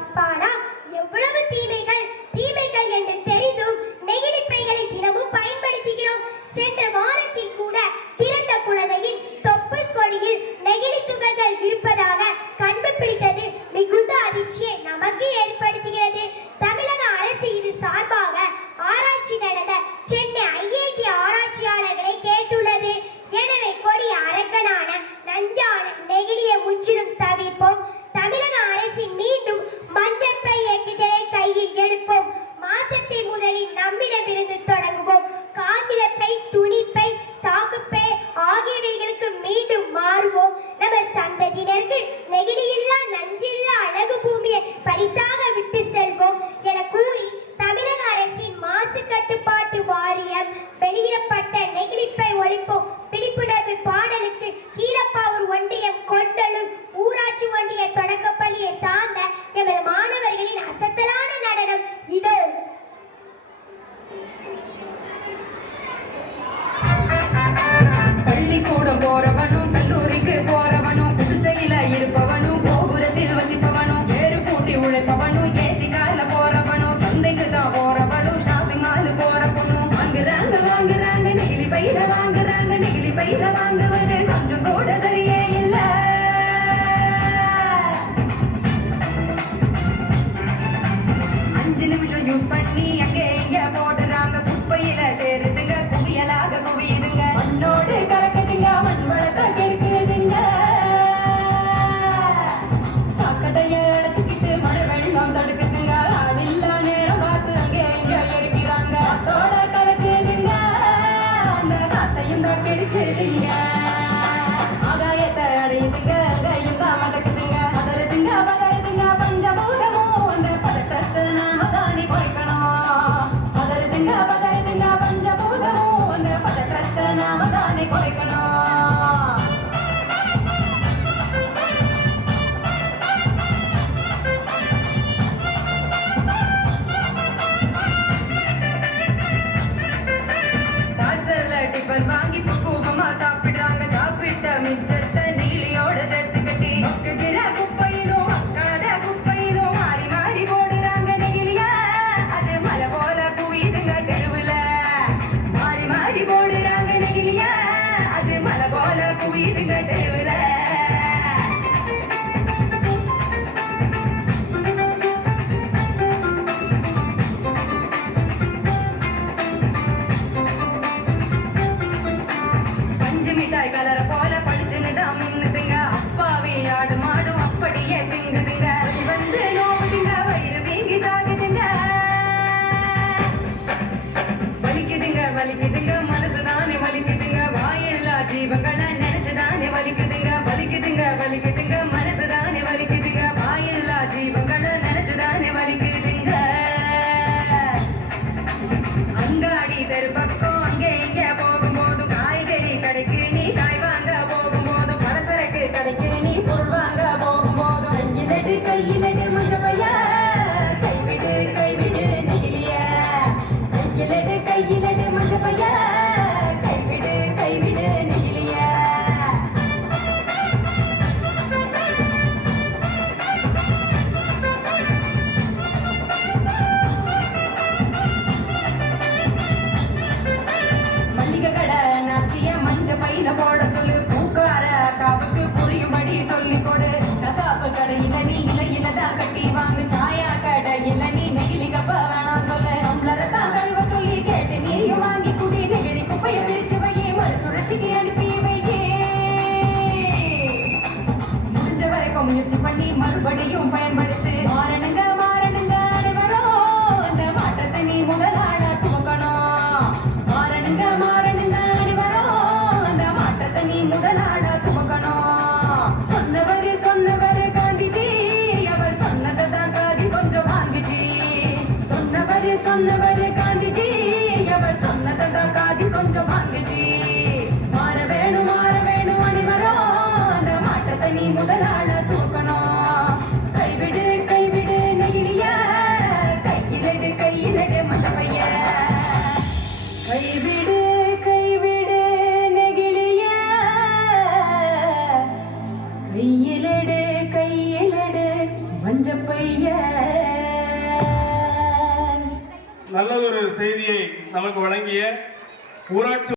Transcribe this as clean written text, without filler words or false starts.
தப்பானா? எவ்வளவு தீமைகள் தீமைகள் என்று தெரிந்தும் நெகிழிப்பைகளை தினமும் பயன்படுத்துகிறோம். சென்ற வாரத்தில் கூட பிறந்த குழந்தையின் தொப்புள் கொடியில் நெகிழி துகள்கள் இருப்பதாக கண்டுபிடித்தது மிகுந்த அதிர்ச்சியை நமக்கு ஏற்படுத்துகிறது. தமிழக அரசு இது சார்பாக ஆராய்ச்சி நடத்த சென்னை ஐஐடி ஆராய்ச்சியாளர்களை கேட்டுள்ளது. எனவே கொடிய அரக்கனான நஞ்சான நெகிழியை முற்றிலும் தவிர்ப்போம். தமிழக அரசின் மீண்டும் மஞ்சப்பை இயக்கத்தை கையில் எடுப்போம். மாற்றத்தை முதலில் நம்மிடமிருந்து தொடங்குவோம். காகிதப்பை, துணிப்பை, சாக்குப்பை ஆகியவைகளுக்கு மீண்டும் மாறுவோம். நம்ம சந்ததியினருக்கு நெகிழியில்லா நஞ்சில்லா அழகு பூமியை பரிசாக விட்டு செல்வோம் என கூறி தமிழக அரசின் மாசு கட்டுப்பாட்டு வாரியம் வெளியிடப்பட்ட நெகிழிப்பை ஒழிப்போம் விழிப்புணர்வு பாடலுக்கு கீழப்பாவூர் ஒன்றியம் கொண்டலும் ஊராட்சி ஒன்றிய தொடக்கப்பள்ளியை சார்ந்த எமது மாணவர்களின் அசத்தலான நடனம் இது. பள்ளிக்கூடம் போறவனும் கல்லூரிக்கு போறவனும் குடிசையில இருப்பவனும் கோபுரத்தில் வசிப்பவனும் ஏறு பூட்டி உழைப்பவனும் ஏசி கால போறவனும் சந்தைக்கு தான் போறவனும் ஷாப்பிங் மால் போறவனும் வாங்குறாங்க நெகிழி பையில வாங்குறாங்க நெகிழி பையில வாங்குவது கொஞ்சம் கூட சரியே இல்ல. அஞ்சு நிமிஷம் யூஸ் பண்ணி அங்கே இங்க போடுறாங்க குப்பையில சேருதுங்க குவியலாக குவியுதுங்க மண்ணோடு கலக்குதுங்க மண் வளத்தை கெடுக்குதுங்க சாக்கடையை அடைச்சிக்கிட்டு மழை வெள்ளம் தடுக்குதுங்க ஆளில்லா நேரம் பார்த்து அங்கே இங்க எரிக்கிறாங்க காத்தோட கலக்குதுங்க அந்த காத்தையும் தான் கெடுக்குதுங்க ஆகாயத்தை அடையுதுங்க கையும் தான் மதக்குதுங்க பதறுதுங்க பஞ்சபூதமும் அந்த பதற்றத்தை நாம தானே குறைக்கணும். பதறுதுங்க பஞ்சபூதமும் அந்த பதற்றத்தை நாம தானே குறைக்கணும். பார்சல்ல டிஃபன் வாங்கி குப்பமா சாப்பிடுறாங்க சாப்பிட்ட மிச்சத்தை நீலியோட சேர்த்து கட்டி மக்குகிற குப்பையிலும் மக்காத குப்பையிலும் மாறி மாறி போடுறாங்க நெகிழியா அது மலை போல குவியுதுங்க தெருவுல மாறி மாறி போடுறாங்க நெகிழியா அது மலை போல குவியுதுங்க தெருவுல. பஞ்சு மிட்டாய் கலர போல படிச்சுன்னு தான் முன்னுதுங்க அப்பாவே ஆடு மாடும் அப்படியே திங்குதுங்க வந்து நோவுதுங்க வயிறு வீங்கி சாகுதுங்க வலிக்குதுங்க மனசுதானே வலிக்குதுங்க வாயில்லா ஜீவங்களை நினைச்சுதானே வலிக்குதுங்க மனசுதானே வலிக்குதுங்க வாயில்லா ஜீவங்களை நினைச்சுதானே வலிக்குதுங்க. அங்காடி தெரு பக்கம் அங்கே இங்கே போகும்போதும் காய்கறி கடைக்கு நீ காய் வாங்க போகும்போதும் பலசரக்கு கடைக்கு நீ பொருள் வாங்க போகும்போதும் கையிலடு மஞ்ச பையா கைவிடு நெகிழிய கையிலடு மஞ்ச பையா கைவிடு நெகிழிய. மல்லிகை கடை நாச்சிய மஞ்ச பையில போட சொல்லு பூக்கார காவுக்கு புரியும்படி சொல்லி கொடு ரசாப்பு கடையில நீ இலையில தான் கட்டி வாங்கு சாயா கடையில நீ நெகிழி கப்ப வேணாம் சொல்லு நம்மள தான் கழுவ சொல்லி கேட்டு நீயும் வாங்கி குடி நெகிழி குப்பைய பிரிச்சு வையே மறுசுழற்சிக்கு அனுப்பி வையே முடிஞ்ச வரைக்கும் முயற்சி பண்ணி மறுபடியும் பயன்படுத்து மாறணுங்க அனைவரும் இந்த மாற்றத்தை நீ முதலாள துவக்கணும். மாறணுங்க அனைவரும் இந்த மாற்றத்தை நீ முதலாள துவக்கணும். சொன்னவர் காந்திஜி அவர் சொன்னதை தான் காதில் கொஞ்சம் வாங்கிஜி சொன்னவர் காந்திஜி அவர் சொன்னதை தான் காதில் கொஞ்சம் வாங்கிஜி. மாற வேணும் அனைவரும் அந்த மாற்றத்தை நீ முதலாள தூக்கணும். கைவிடு நெகிழிய கையிலடு மஞ்சப்பைய கைவிடு நெகிழிய கையிலடு மஞ்சப்பைய நல்லதொரு செய்தியை நமக்கு வழங்கிய ஊராட்சி